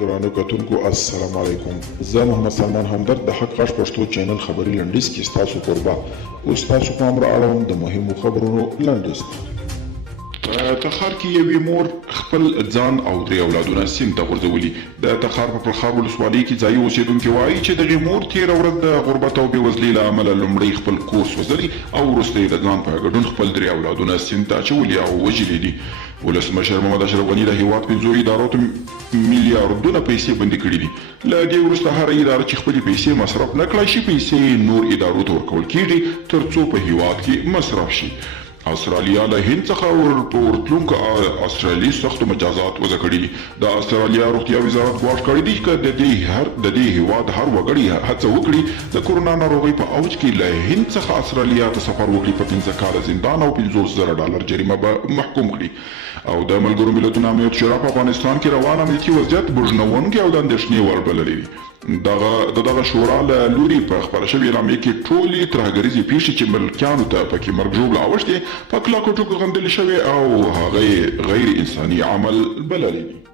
درانه کتونکو السلام علیکم. زه محمد سلمان همدرد د حق غږ پښتو چینل خبري لنډیز کې ستاسو کوربه اوس تاسو پام را اړوم د مهمو خبرونو لنډیز په تخار کې یوې مور خپل ځان او درې اولادونه سیند ته غورځولي. د تخار په پلخمر ولسوالۍ کې ځایي اوسېدونکي وایي چې دغې مور تېره ورځ د غربت او بېوزلۍ له امله لومړی خپل کور سوځلی او وروسته یې د ځان په ګډون خپل درې اولادونه سیند ته اچولي او وژلي دي. ولسمشر محمد اشرف غني د هېواد 5 ادارو ته میلیاردونه پیسې بندي کړي دي. له دې وروسته هره اداره چې خپلې پیسې مصرف نه کړای شي پیسې نور ادارو ته ورکول کېږي تر څو په هېواد کې مصرف شي. استرالیا له هند څخه په ورتلونکو استرالي سختو مجازات وضع کړي دي. د استرالیا روغتیا وزارت ګواښ کړی دی چې د دې هېواد هر وګړي هڅه وکړي د کورونا ناروغۍ په اوج کې له هند څخه استرالیا ته سفر وکړي په 15 کاله زندان او $50,000 جریمه به محکوم کړي. او د ملګرو ملتونو امنیت شورا په افغانستان کې روان امنیتي وضعیت بوږنوونکی او د اندېښنې وړ بللی دی. دغه شورا له لوري په خپره شوې اعلامیې کې ټولې ترهګریزې پیښې چې ملکیانو ته پکې مرګ ژوبله اوښتې په کلکو ټکو غندلې شوې او هغه غیر انساني عمل بللی دی.